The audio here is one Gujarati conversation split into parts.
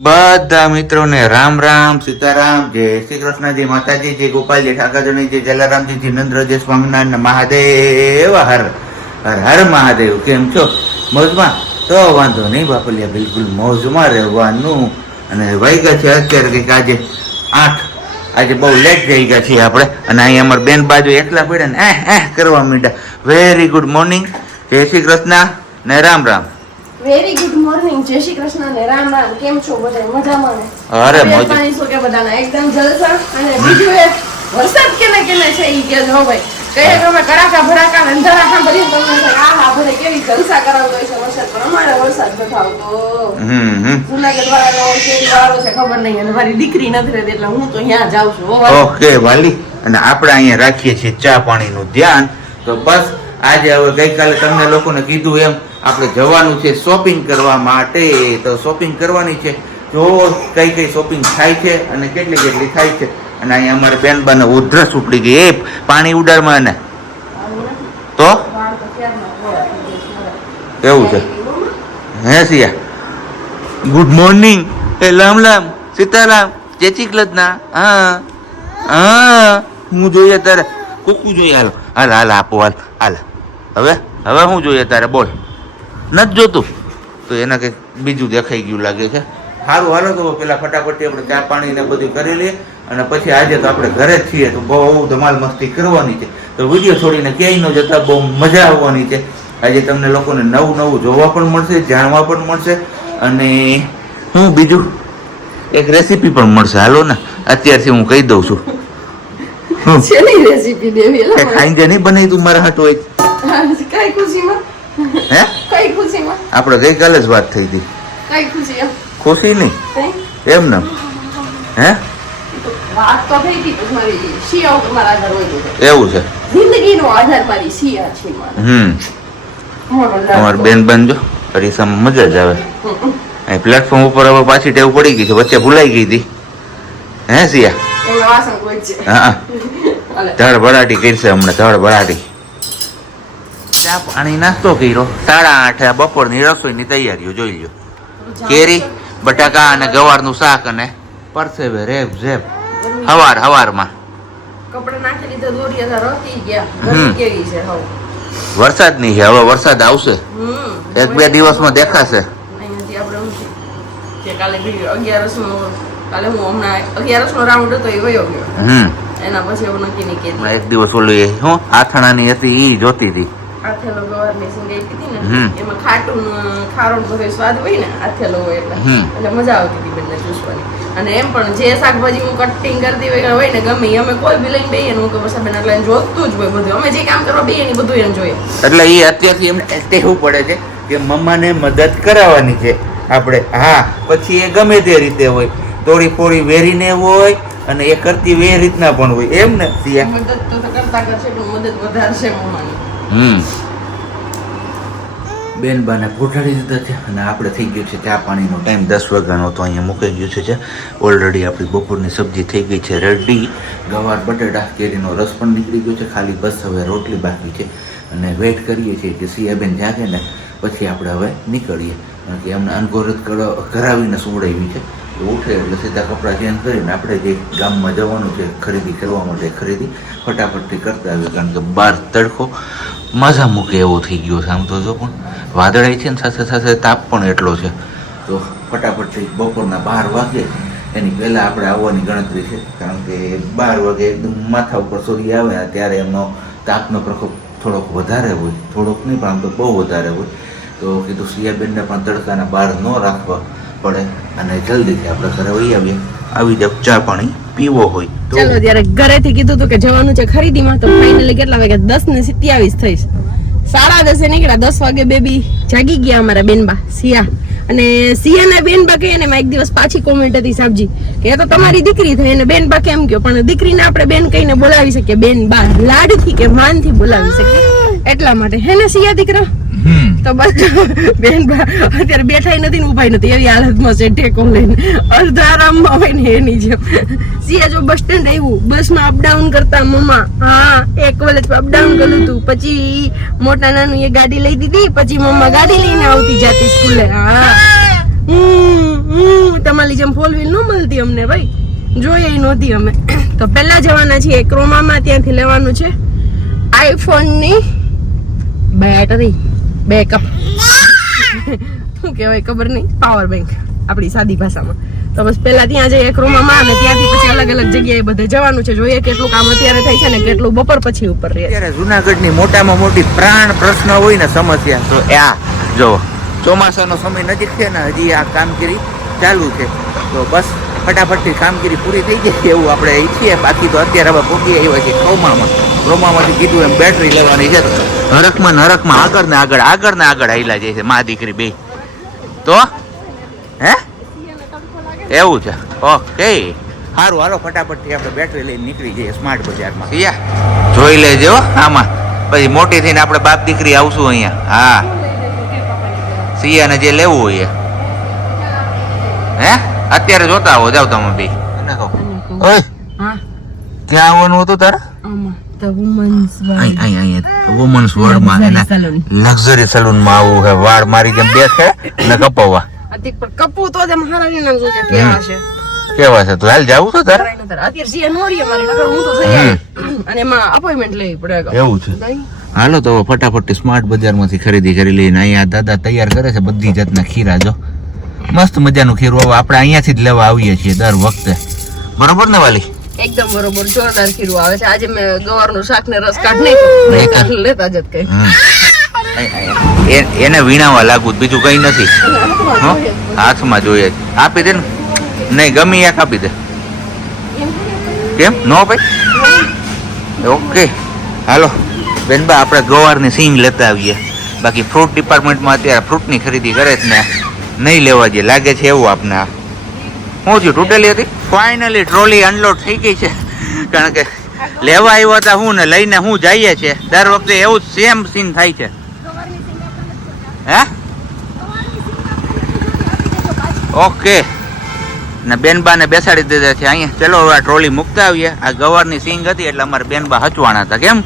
બધા મિત્રોને રામ રામ, સીતારામ, જય શ્રી કૃષ્ણ, જય માતાજી, જય ગોપાલજી ઠાકરજી જય જલારામજી જય સ્વામિનારાયણ, મહાદેવ, હર હર હર મહાદેવ. કેમ છો? મોજમાં? તો વાંધો નહીં બાપલિયા, બિલકુલ મોજમાં રહેવાનું. અને વાગ્યા છે અત્યારે કંઈક આજે આઠ. આજે બહુ લેટ જઈ ગયા છીએ આપણે. અને અહીંયા અમારા બેન બાજુ એકલા પડ્યા ને, એહ એહ, કરવા માંડ્યા. વેરી ગુડ મોર્નિંગ જય શ્રી કૃષ્ણ ને Ram Ram. Very good morning Jai Shri Krishna ને રામ રામ. કેમ છો બધા? મજામાં ને? અરે મજા. શું કે બધાના એકદમ જલસા અને બીજું એ વરસાદ કેને કેને છે ઈ કે જો ભાઈ. કઈ તમે કડાકા ભડાકા ને અંધારા સાંભળીને તમને થાય કે આ હા ભરે કેવી જલસા કરાવતો છે વરસાદ પણ અમારે વરસાદ નથી આવતો. જુનાગઢ વાળાનો છે વાળો છે ખબર નહીં અને મારી દીકરી નથી રહેતી એટલે હું તો ત્યાં જાઉં છું. ઓકે વાલી. અને આપણે અહીંયા રાખીએ છીએ ચા પાણીનું ધ્યાન. તો બસ આજે હવે ગઈકાલે તમને લોકોને કીધું એમ આપણે જવાનું છે શોપિંગ કરવા માટે, તો શોપિંગ કરવાની છે. જો કઈ કઈ શોપિંગ થાય છે અને કેટલી કેટલી થાય છે. અને અહીંયા અમારે બેન બાને ઉધરસ ઉપડી ગઈ. એ પાણી ઉડાડમાં ને તો. એવું છે. હે સિયા ગુડ મોર્નિંગ એ લામ લામ. સીતારામ. ચેચી કૃષ્ણ હા. હા. હું જોઈએ તારે. કુકુ જોઈએ. હાલો. હાલ હાલ, આપો, હાલ. હાલ. હવે? હવે હું જોઈએ તારે? બોલ. નથી જોતું. તો એના કંઈક બીજું દેખાઈ ગયું લાગે છે. સારું હાલો તો પેલા ફટાફટી આપણે ચા પાણી ને બધું કરી લઈએ અને પછી આજે તો આપણે ઘરે જ છીએ તો બહુ ધમાલ મસ્તી કરવાની છે. તો વીડિયો છોડીને ક્યાંય ન જતા બહુ મજા આવવાની છે. આજે તમને લોકોને નવું નવું જોવા પણ મળશે જાણવા પણ મળશે અને હું બીજું એક રેસીપી પણ મળશે. હાલો ને અત્યારથી હું કહી દઉં છું. હું શેની રેસીપી દેવી કે ખાઈને નહીં બનાવી તું મારા હાટ હોય કઈ ખુશીમાં? હે? કઈ ખુશીમાં? આપણે ગઈકાલે જ વાત થઈ હતી. કઈ ખુશી ખુશી નહીં. એમ ને? હે? વાત તો થઈ હતી તમારી મારી શિયા ઉપર મારા આધાર હોય એવું છે? જિંદગીનો આધાર મારી શિયા છે હમ. તમારી બેન બનજો. અરીસામાં મજા જ આવે. અહીં પ્લેટફોર્મ ઉપર હવે પાછી ટેવ પડી ગઈ છે. વચ્ચે ભૂલાઈ ગઈ હતી. હે સિયા હા. ધડ ભરાટી કરશે હમણાં ધડ ભરાટી. ચા પાણી નાસ્તો કર્યો. સાડા આઠે આ બપોરની રસોઈની તૈયારીઓ જોઈ લો કેરી બટાકા અને ગવારનું શાક અને પરસેવે રેપ ઝેપ. હવાર હવારમાં. વરસાદ નહીં છે હવે વરસાદ આવશે. એક બે દિવસમાં દેખાશે. હું કાલે અગિયારસ નો કાલે હું હમણાં અગિયારસ નો રાઉન્ડ હતો એ વયો ગયો. એના પછી એવું નક્કી નહીં કે એક દિવસ ઓલું એ શું આથણાની હતી ઈ જોતી હતી. આથેલો ગવારની સિંગાઈ પીધી ને એમાં ખાટું ખારોડ ખારો બધો સ્વાદ હોય ને આથેલો હોય એટલે એટલે મજા આવતી હતી બંને ચૂસવાની અને એમ પણ જે શાકભાજી હું કટિંગ કરતી હોય હોય ને ગમે અમે કોઈ બી લઈને બેહીએ હું કે વરસાદ એટલે જોતું જ હોય બધું. અમે જે કામ કરવા બેહીએ ને બધું એને જોઈએ. એટલે એ અત્યારથી એમને કહેવું પડે છે કે મમ્માને મદદ કરાવવાની છે. આપણે હા પછી એ ગમે તે રીતે હોય. તોડી ફોડી વેરીને હોય અને એ કરતી એ રીતના પણ હોય. એમ ને મદદ તો કરતા કરશે પણ મદદ વધારશે મમ્માની. હમ. બેન બાને પોટાડી દીધા છે અને આપણે થઈ ગયું છે ચા પાણીનો ટાઈમ. દસ વાગ્યાનો તો અહીંયા મૂકી ગયું છે ઓલરેડી આપણી બપોરની સબ્જી થઈ ગઈ છે. રેડી ગવાર બટેટા કેરીનો રસ પણ નીકળી ગયો છે. ખાલી બસ હવે રોટલી બાકી છે. અને વેઇટ કરીએ છીએ કે સિયાબેન જાગે ને પછી આપણે હવે નીકળીએ. કારણ કે એમને અનગોરત કરાવીને સુવડાવી છે. ઉઠે એટલે સીધા કપડાં ચેન્જ કરીને આપણે જે ગામમાં જવાનું છે ખરીદી કરવા માટે ખરીદી ફટાફટથી કરતા આવીએ. કારણ કે બહાર તડકો મજા મૂકે એવો થઈ ગયો છે. આમ તો જો પણ વાદળાય છે ને સાથે સાથે તાપ પણ એટલો છે. તો ફટાફટ થઈ બપોરના બાર વાગે એની પહેલાં આપણે આવવાની ગણતરી છે. કારણ કે બાર વાગે એકદમ માથા ઉપર સૂર્ય આવે ત્યારે એમનો તાપનો પ્રકોપ થોડોક વધારે હોય. થોડોક નહીં, પણ આમ તો બહુ વધારે હોય. તો કીધું સિયાબેનને પણ તડકાના બહાર ન રાખવા પડે. અને જલ્દીથી આપણે ઘરે વહી આવીએ. આવી દે ચા પાણી પીવો હોય ચાલો ત્યારે ઘરેથી કીધું હતું કે જવાનું છે ખરીદીમાં, તો ફાઇનલી કેટલા વાગે? દસ ને સિત્યાવીસ થઈશ. સાડા દસે નીકળ્યા, દસ વાગે બેબી જાગી ગયા અમારા બેનબા, સિયા. અને સિયા ને બેનબા કહે ને એક દિવસ પાછી કોમેન્ટ હતી સાબજી, કે એ તો તમારી દીકરી થઈ એને બેનબા કેમ કયો, પણ દીકરીને આપણે બેન કહીને બોલાવી શકીએ બેન બા લાડથી કે માનથી બોલાવી શકીએ. એટલા માટે, હે ને સિયા દીકરા? તો બસ બેન અત્યારે બેઠાઈ નથી ને ઉભાઈ નથી. એવી હાલતમાં છે ટેકો લઈને અડધા આરામમાં હોય ને એની જેમ. સિયા જો બસ સ્ટેન્ડ આવ્યું, બસમાં અપડાઉન કરતા મમ્મા. હા, એક કોલેજ અપડાઉન કર્યું હતું. પછી મોટા નાનું એ ગાડી લઈ દીધી, પછી મમ્મા ગાડી લઈને આવતી જાતી સ્કૂલે. હા. તમારી જેમ ફોર વ્હીલ ન મળતી અમને ભાઈ. જોઈએ નહોતી અમે. તો પહેલા જવાના છીએ. ક્રોમામાં ત્યાંથી લેવાનું છે. આઈફોનની બેટરી બેકઅપ શું કહેવાય, ખબર નહીં. પાવર બેંક આપણી સાદી ભાષામાં. તો બસ પહેલા ત્યાં જઈએ રૂમમાં અને ત્યાંથી પછી અલગ અલગ જગ્યાએ બધે જવાનું છે. જોઈએ કેટલું કામ અત્યારે થાય છે ને કેટલું બપોર પછી ઉપર રહે. અત્યારે જુનાગઢની મોટામાં મોટી પ્રાણ પ્રશ્ન હોય ને સમસ્યા, તો આ, જો, ચોમાસાનો સમય નજીક છે ને, હજી આ કામગીરી ચાલુ છે. તો બસ ફટાફટથી કામગીરી પૂરી થઈ ગઈ એવું આપણે ઈચ્છીએ. બાકી તો અત્યારે હવે પહોંચી આવ્યા છે ક્રોમામાં ક્રોમામાંથી કીધું એમ બેટરી લેવાની છે નરકમાં નરકમાં આગળ ને આગળ આગળ ને આગળ હાઈલા જાય છે મા દીકરી બે. તો? હે? એવું છે. ઓકે. સારું હાલો ફટાફટથી આપણે બેટરી લઈને નીકળી જઈએ સ્માર્ટ બજારમાં. યા જોઈ લેજો આમાં. પછી મોટી થઈને આપણે બાપ દીકરી આવશું અહીંયા. હા. સિયાને જે લેવું હોય એ. હે? અત્યારે જોતા આવો જાવ તમે બી. ઓય. હા. ક્યાં આવવાનું હતું તારે? ધ વુમન્સ વુમન્સ એના salon. લક્ઝરી સલૂનમાં આવવું છે વાળ મારી જેમ બેસે ને કપાવવા. અતિક તો જ આમ હારા નામ જોજે કેવા છે? કેવા છે? તો હાલ જાવું છે તારે? અત્યારે સીએ નોરી અમારી નકર હું તો થઈ અને એમાં અપોઇન્ટમેન્ટ લેવી પડે એવું છે. હાલો તો ફટાફટ સ્માર્ટ બજારમાંથી ખરીદી કરી લઈને અહીંયા દાદા તૈયાર કરે છે બધી જાતના ખીરા જો. મસ્ત મજાનું ખીરું. આપણે અહીંયાથી જ લેવા આવીએ છીએ દર વખતે. બરોબર ને વાલી? એકદમ બરોબર જોરદાર ખીરું આવે છે. આજે મેં ગવારનું શાક ને રસ કાઢ. નહીં લેતા જ કઈ. એને વીણાવા લાગુ બીજું કઈ નથી. હો? હાથમાં જોઈએ. આપી દે ને. નહીં ગમી એક આપી દે. કેમ? નો ભાઈ? ઓકે. હાલો. બેનબા આપણે ગવારની સિંગ લેતા આવીએ. બાકી ફ્રૂટ ડિપાર્ટમેન્ટમાં અત્યારે ફ્રૂટની ખરીદી કરે જ ને. નહીં લેવા જે લાગે છે એવું આપને આ. શું થયું તૂટેલી હતી? ફાઇનલી ટ્રોલી અનલોડ થઈ ગઈ છે. કારણ કે લેવા આવ્યા હતા હું ને લઈને હું જઈએ છે દર વખતે એવું સેમ સીન થાય છે. હે? ઓકે ને બેનબાને બેસાડી દીધા છે. અહીંયા ચલો હવે આ ટ્રોલી મૂકતા આવીએ. આ ગવારની સિંગ હતી એટલે અમારે બેનબા હચવાના હતા. કેમ?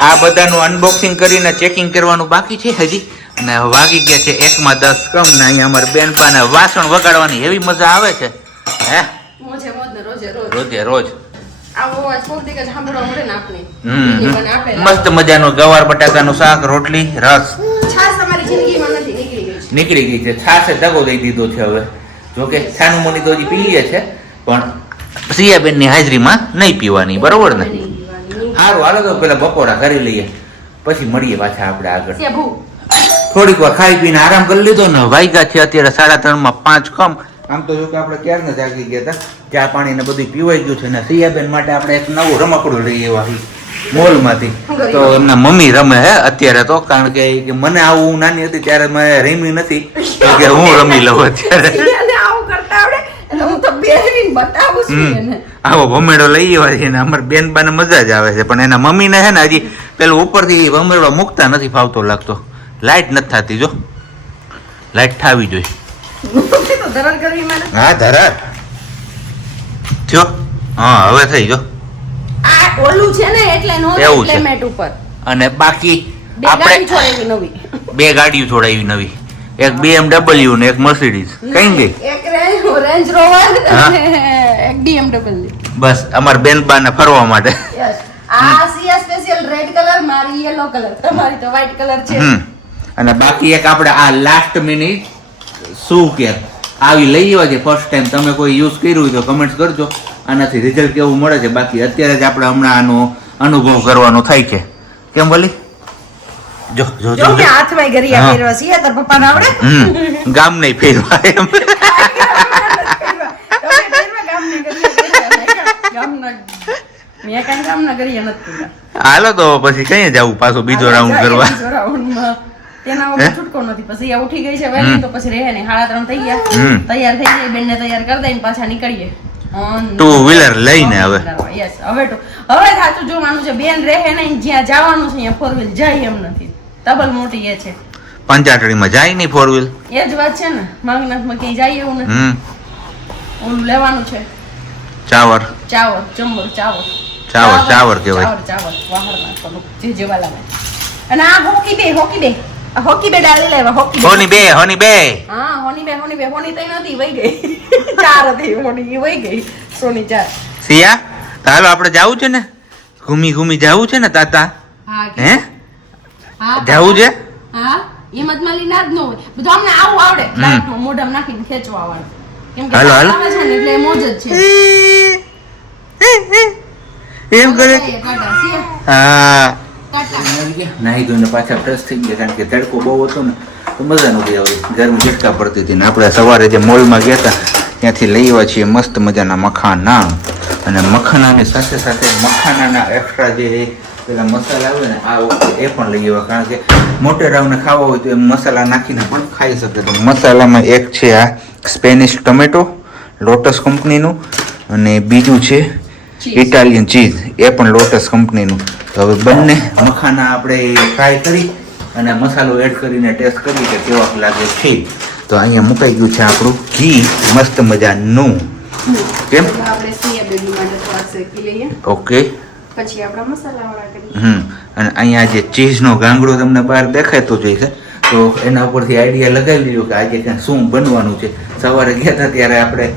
આ બધાનું અનબોક્સિંગ કરીને ચેકિંગ કરવાનું બાકી છે હજી. અને વાગી ગયા છે એકમાં દસ. કમ ને અહીંયા અમારે બેનપાને વાસણ વગાડવાની એવી મજા આવે છે. હે? રોજે રોજ. ને. મસ્ત મજાનું ગવાર બટાકાનું શાક રોટલી રસ. નીકળી ગઈ છે. છાશે દગો દઈ દીધો છે હવે. જોકે છાનું મોની તો હજી લે છે પણ સિયાબેનની હાજરીમાં નહીં પીવાની બરોબર ને? સારું હાલો તો પેલા બપોરા કરી લઈએ. પછી મળીએ પાછા આપણે આગળ. થોડીક વાર ખાઈ પીને આરામ કરી લીધો ને વાગ્યા છે અત્યારે સાડા ત્રણમાં પાંચ કમ. આમ તો જો કે આપણે ક્યારના જાગી ગયા હતા? ચા પાણી ને બધું પીવાઈ ગયું છે ને સિયાબેન માટે આપણે એક નવું રમકડું લઈ આવ્યા મોલમાંથી. તો એમના મમ્મી રમે હે અત્યારે તો કારણ કે મને આવું હું નાની હતી ત્યારે મેં રમી નથી. કે હું રમી લઉં અત્યારે. એને આવું કરતા આવડે? એટલે હું તો બેસીને બતાવું છું હમ. એને. આવો ભમેડો લઈ આવ્યા છે ને અમાર બેન બાને મજા જ આવે છે. પણ એના મમ્મીને હે ને હજી પેલું ઉપરથી ભમેડો મૂકતા નથી ફાવતો લાગતો. લાઈટ નથી થતી જો. લાઈટ થાવી જોઈએ. હા ધરાર થયો? હા હવે થઈ જો. આ ઓલું છે ને એટલે નો એવું છે. ઉપર. અને બાકી આપણે બે ગાડીઓ છોડાવી નવી. એક BMW ને એક મર્સિડીઝ કઈ ગઈ? એક રેન્જ રોવર એક BMW. બસ અમાર બેન બાને ફરવા માટે. આ સિયા સ્પેશિયલ રેડ કલર મારી યલો કલર તમારી તો વ્હાઈટ કલર છે. હમ. અને બાકી એક આપણે આ લાસ્ટ મિનિટ શું કે? આવી લઈ આવ્યા છે ફર્સ્ટ ટાઈમ તમે કોઈ યુઝ કર્યું હોય તો કમેન્ટ કરજો. આનાથી રિઝલ્ટ કેવું મળે છે? બાકી અત્યારે જ આપણે હમણાં આનો અનુભવ કરવાનો થાય છે કેમ બોલી જો જો જો. કે. હાથમાં ગરિયા હા. છે તાર પપ્પાને આવડે? ગામ નહીં ફેરવા એમ. હાલો તો પછી કઈ જવું પાછો બીજો રાઉન્ડ કરવા. તેના વગર છૂટકો નથી. પછી એ ઉઠી ગઈ છે વહેલી તો પછી રહે નહીં. સાડા ત્રણ થઈ ગયા. તૈયાર થઈ જાય બેનને તૈયાર કરી દઈને પાછા નીકળીએ. On- Two લઈને હવે. Yes, હવે તો હવે સાચું જોવાનું છે બેન રહે નહીં જ્યાં જવાનું છે અહીંયા ફોર વ્હીલ જાય એમ નથી. ડબલ મોટી એ છે. પંચાટણીમાં જાય નહીં ફોર વ્હીલ એ જ વાત છે ને. માંગનાથમાં ક્યાંય જાય એવું નથી. ઓલું લેવાનું છે. ચાવર. ચાવર ચંબર ચાવર. ચાવર ચાવર કહેવાય. ચાવર ચાવર. વાહર નાખવાનું જે જેવા લાગે. અને આ હોકી બે હોકી બે. હોકી બે ડાલી લેવા હોકી હોની બે હોની બે. હા હોની બે હોની બે. હોની તઈ નથી વઈ ગઈ. ચાર હતી હોની વઈ ગઈ. સોની ચાર. સિયા તો આપણે જાવું છે ને? ઘૂમી ઘૂમી જાવું છે ને તાતા? હે હા? જાવું છે? હા? હિંમતમાં લીના જ ન હોય. બધું અમને આવું આવડે. મોઢામાં નાખીને ખેંચવા આવડે કેમ કે હાલો, હાલો. આવે છે ને એટલે મોજ જ છે. એમ કરે? હા. નાહી ધોઈને પાછા ફ્રેશ થઈ ગયા કારણ કે તડકો બહુ હતો ને તો મજા નહોતી આવી. ગરમ ઝટકા પડતી હતી ને આપણે સવારે જે મોલમાં ગયા હતા ત્યાંથી લઈ આવ્યા છીએ મસ્ત મજાના મખાના. અને મખાનાની સાથે સાથે મખાનાના એક્સ્ટ્રા જે પેલા મસાલા આવે ને આ વખતે એ પણ લઈ આવ્યા. કારણ કે મોટેરાવને ખાવા હોય તો એ મસાલા નાખીને પણ ખાઈ શકે તો મસાલામાં એક છે આ સ્પેનિશ ટમેટો લોટસ કંપનીનું અને બીજું છે ઇટાલિયન ચીઝ એ પણ લોટસ કંપનીનું તો હવે બંને મખાના આપણે ટ્રાય કરી અને મસાલો એડ કરીને ટેસ્ટ કરી કે કેવા લાગે છે. તો અહીંયા મુકાઈ ગયું છે આપણું ઘી. મસ્ત મજાનું. કેમ? ઓકે. પછી આપણા મસાલા હમ. અને અહીંયા જે ચીઝનો ગાંગડો તમને બહાર દેખાતો જોઈશે તો એના ઉપરથી આઈડિયા લગાવી લીધો કે આજે ત્યાં શું બનવાનું છે. સવારે ગયા હતા ત્યારે આપણે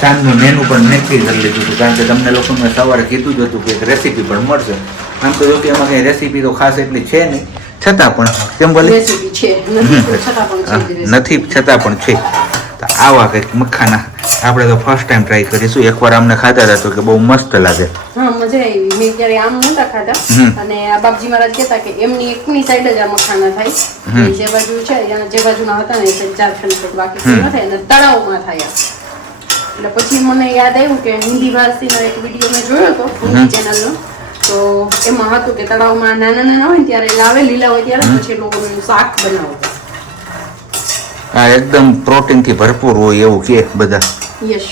સાંજનું મેનુ પણ નક્કી કરી લીધું હતું. કારણ કે તમને લોકોને સવારે કીધું જ હતું કે રેસીપી પણ મળશે. આમ તો જો કે એમાં કંઈ રેસીપી તો ખાસ એટલી છે નહીં. છતાં પણ કેમ બોલે નથી છતાં પણ છે તો આવા કંઈક મખાના આપણે તો ફર્સ્ટ ટાઈમ ટ્રાય કરીશું. એકવાર અમને ખાતા હતા તો કે બહુ મસ્ત લાગે. હા મજા આવી. મેં ક્યારે આમ નતા ખાધા. અને આ બાપજી મહારાજ કહેતા કે એમની એકની સાઈડ જ આ મખાના થાય. જે બાજુ છે જે બાજુના હતા ને એ ચાર ખંડ બાકી ન થાય અને તળાવમાં થાય એટલે પછી મને યાદ આવ્યું કે હિન્દી ભાષીનો એક વીડિયો મેં જોયો હતો ચેનલ નો. ચેનલનો તો એમાં હતું કે તળાવમાં નાના નાના હોય ને ત્યારે લાવે લીલા હોય ત્યારે પછી એ લોકો શાક બનાવો. આ એકદમ પ્રોટીનથી ભરપૂર હોય એવું કે બધા. યસ.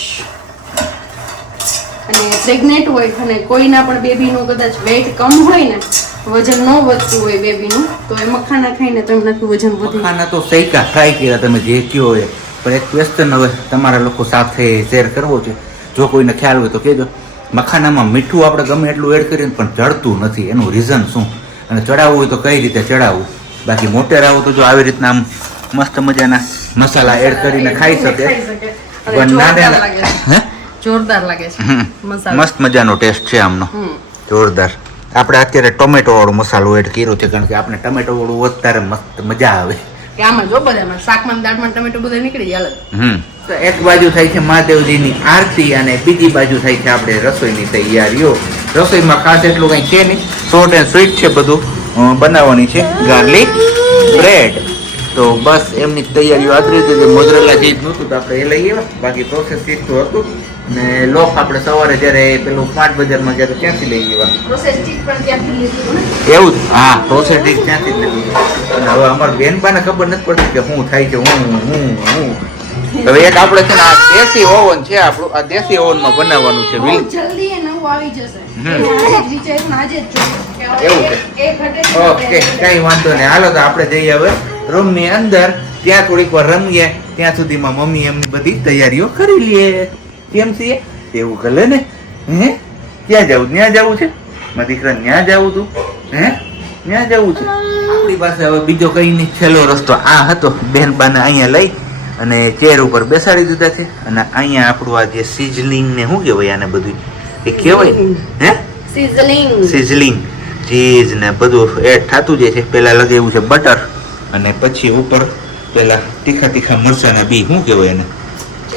અને પ્રેગ્નેન્ટ હોય અને કોઈના પણ બેબીનું કદાચ વેઇટ કમ હોય ને વજન ન વધતું હોય બેબીનું તો એ મખાના ખાઈને તો એમનાથી વજન વધે મખાના તો સૈકા ફ્રાય કર્યા તમે જે કયો એ. પણ એક ક્વેશ્ચન હવે તમારા લોકો સાથે શેર કરવો છે. જો કોઈને ખ્યાલ હોય તો કહેજો. મખાનામાં મીઠું આપણે ગમે એટલું એડ કરીએ પણ ચડતું નથી. એનું રીઝન શું? અને ચડાવવું હોય તો કઈ રીતે ચડાવવું? બાકી મોટેરાઓ તો જો આવી રીતના આમ મસ્ત મજાના મસાલા એડ કરીને ખાઈ શકે. પણ નાના- હે? જોરદાર લાગે છે. મસ્ત મજાનો ટેસ્ટ છે આમનો. જોરદાર. આપણે અત્યારે ટોમેટો વાળો મસાલો એડ કર્યો છે કારણ કે આપણે ટમેટો વાળું વધારે મસ્ત મજા આવે. કે આમાં જો બધામાં શાકમાં દાળમાં ટમેટો બધા નીકળી જાય અલગ. તો એક બાજુ થાય છે મહાદેવજીની આરતી અને બીજી બાજુ થાય છે આપણે રસોઈની તૈયારીઓ. રસોઈમાં ખાસ એટલું કંઈ છે નહીં. શોર્ટ એન્ડ સ્વીટ છે બધું બનાવવાની છે. ગાર્લિક બ્રેડ તો બસ એમની તૈયારીઓ આદરી હતી મોજરેલા ચીજ નહોતું તો આપણે એ લઈ આવ્યા. બાકી પ્રોસેસ ચીજ તો હતું. ને લોક આપણે સવારે જ્યારે પેલું પાંચ બજારમાં ગયા તો ત્યાંથી લઈ પ્રોસેસ ને? એવું જ? હા પ્રોસેટિક ત્યાંથી જ લઈ અને હવે અમારા બેનબાને ખબર નથી પડતી કે શું થાય છે હું હું હું હવે એક આપણે છે ને આ દેશી ઓવન છે આપણું આ દેશી ઓવનમાં બનાવવાનું છે વિલ. જલ્દી નવું આવી જશે. એવું છે. ઓકે કઈ વાંધો નહીં. હાલો તો આપણે જઈએ હવે રૂમની અંદર. ત્યાં થોડીક વાર રમીએ. ત્યાં સુધીમાં મમ્મી એમની બધી તૈયારીઓ કરી લઈએ છીએ એવું કરે ને? હે? ક્યાં જવું ત્યાં જવું છે? મારા દીકરા ત્યાં જવું તું હે? ત્યાં જવું છે. આપણી પાસે હવે બીજો કઈ નહીં છેલ્લો રસ્તો આ હતો. બહેનપાને અહીંયા લઈ અને ચેર ઉપર બેસાડી દીધા છે. અને અહીંયા આપણું આ જે સિઝલિંગ ને શું કહેવાય આને બધું? એ કહેવાય હે? સિઝલિંગ સિઝલિંગ ચીઝ ને બધું એડ થતું જાય છે. પહેલા લગાવ્યું છે બટર અને પછી ઉપર પેલા તીખા તીખા મરચાના બી. શું કહેવાય એને?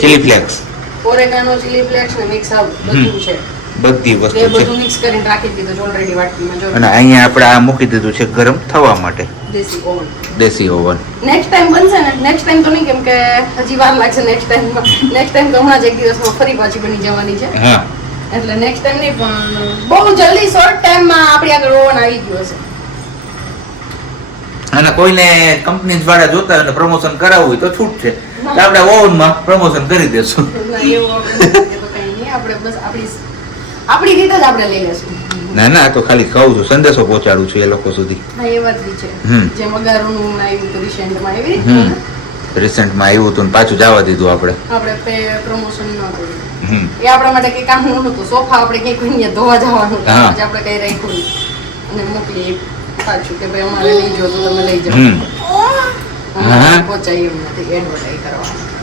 Chilli flakes oregano chilli flakes ને મિક્સ આઉટ બધું છે. બધી વસ્તુ છે. બધું મિક્સ કરીને રાખી દીધું છે ઓલરેડી વાટકીમાં જો. અને અહીંયા આપણે આ મૂકી દીધું છે ગરમ થવા માટે. દેશી ઓવન દેશી ઓવન નેક્સ્ટ ટાઈમ બનશે ને નેક્સ્ટ ટાઈમ તો નહીં કેમ કે હજી વાર લાગશે નેક્સ્ટ ટાઈમ નેક્સ્ટ ટાઈમ તો હમણાં જ એક દિવસમાં ફરી પાછી બની જવાની છે. હા. એટલે નેક્સ્ટ ટાઈમ નહીં પણ બહુ જલ્દી શોર્ટ ટાઈમમાં આપણી આગળ ઓવન આવી ગયો છે અને કોઈને કંપની વાળા જોતા હોય પ્રમોશન કરાવવું હોય તો છૂટ છે. આપણે ઓવનમાં પ્રમોશન કરી દેશું. એવું આપણે નથી કે તો કંઈ નહીં. આપણે બસ આપણી આપણી રીતે જ આપણે લઈ લેશું. ના ના તો ખાલી કહું છું. સંદેશો પહોંચાડું છું એ લોકો સુધી. હા એ વાત છે. જે જેમ અગારોનું આવ્યું હતું રિસેન્ટમાં એવી રીતે રિસેન્ટમાં આવ્યું હતું ને પાછું જવા દીધું આપણે. આપણે પ્રમોશન ન કર્યું. એ આપણા માટે કઈ કામ નહોતું સોફા આપણે ક્યાંય કોઈને ધોવા જવાનું. આપણે કઈ રાખ્યું. અને મોકલી પાછું કે ભાઈ અમારે લઈ જાઓ તો તમે લઈ જાઓ.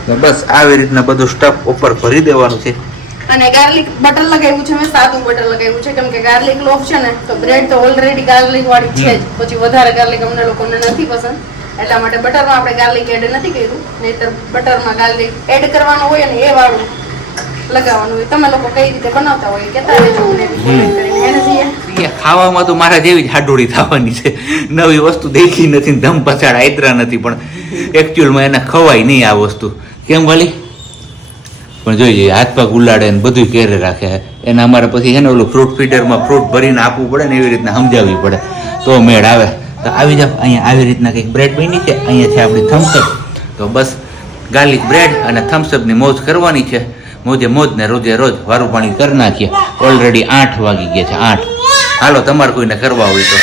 તો બસ આવી રીતના બધું સ્ટફ ઉપર ભરી દેવાનું છે. અને ગાર્લિક બટર લગાવ્યું છે મેં સાદું બટર લગાવ્યું છે. કેમ કે ગાર્લિક લોફ છે ને તો બ્રેડ તો ઓલરેડી ગાર્લિક વાળી છે જ. પછી વધારે ગાર્લિક અમને લોકોને નથી પસંદ. એટલા માટે બટરમાં આપણે ગાર્લિક એડ નથી કર્યું. નહીતર બટરમાં ગાર્લિક એડ કરવાનું હોય ને એ વાળું લગાવવાનું હોય. તમે લોકો કઈ રીતે બનાવતા હોય કેતા કહેતા રહેજો મને ખાવામાં તો મારા જેવી જ હાડોળી થવાની છે. નવી વસ્તુ દેખી નથી ધમ પછાડ આયતરા નથી, પણ એકચ્યુઅલમાં એને ખવાય નહીં આ વસ્તુ. કેમ વાલી? પણ જોઈએ, હાથ પગ ઉલાડે ને બધું કેરે રાખે. એને અમારે પછી એને ઓલું ફ્રૂટ ફીડરમાં ફ્રૂટ ભરીને આપવું પડે ને એવી રીતના સમજાવવી પડે. તો મેળ આવે. તો આવી જાવ અહીંયા આવી રીતના કંઈક બ્રેડ બની છે અહીંયા છે આપણી થમ્સઅપ તો બસ ગાર્લિક બ્રેડ અને થમ્સઅપની મોજ કરવાની છે. મોજે મોજ ને રોજે રોજ વારું પાણી કરી નાખીએ. ઓલરેડી આઠ વાગી ગયા છે, આઠ. હાલો, તમારે કોઈને કરવા હોય તો.